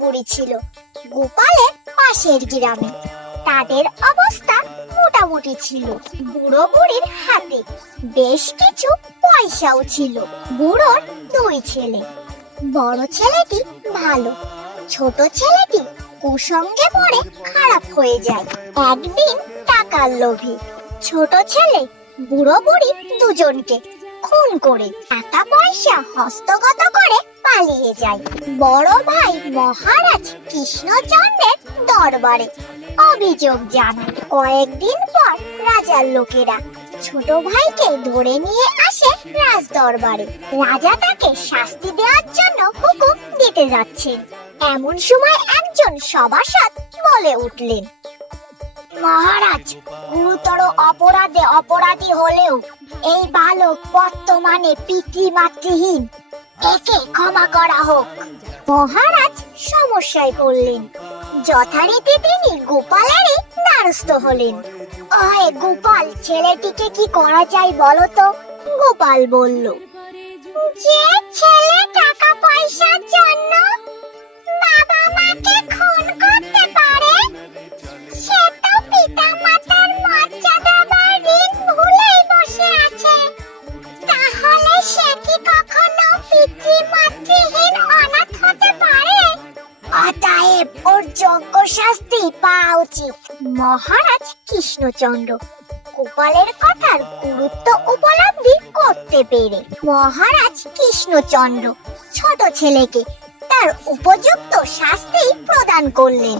বুড়ি ছিল গোপালের পাশের গ্রামে। তাদের অবস্থা মোটামুটি ছিল। বুড়ো বুড়ির হাতে বেশ কিছু পয়সাও ছিল। বুড়োর দুই ছেলে, বড় ছেলেটি ভালো, ছোট ছেলেটি কুসঙ্গে পড়ে খারাপ হয়ে যায়। একদিন টাকার লোভে ছোট ছেলে বুড়ো বুড়ি দুজনকে খুন করে টাকা পয়সা হস্তগত করে পালিয়ে যায়। বড় ভাই মহারাজ কৃষ্ণচন্দ্রের দরবারে অভিযোগ জানায়। কয়েকদিন পর রাজার লোকেরা ছোট ভাইকে ধরে নিয়ে আসে রাজ দরবারে। রাজা তাকে শাস্তি দেওয়ার জন্য হুকুম দিতে যাচ্ছেন। এমন সময় একজন সভাসদ বলে উঠলেন, মহারাজ, গুরুতর অপরাধে অপরাধী হলেও এই বালক বর্তমানে পিতৃমাতৃহীন, একে ক্ষমা করা হোক। মহারাজ সমস্যায় পড়লেন। যথারীতি তিনি গোপালেরই দ্বারস্থ হলেন। ওহে গোপাল, ছেলেটিকে কি করা যায় বলো তো? গোপাল বলল, যে ছেলে টাকা পয়সার জন্য বাবা মাকে খুন করতে পারে, সে তো পিতা মাতার মর্যাদা বা ঋণ ভুলেই বসে আছে। তাহলে সে কি কখনো পিতৃমাতৃহীন অনাথ হতে পারে? অতএব ওর যোগ্য শাস্তি পাওয়া উচিত। মহারাজ কৃষ্ণচন্দ্র গোপালের কথার গুরুত্ব উপলব্ধি করতে পেরে মহারাজ কৃষ্ণচন্দ্র ছোট ছেলেকে তার উপযুক্ত শাস্তি প্রদান করলেন।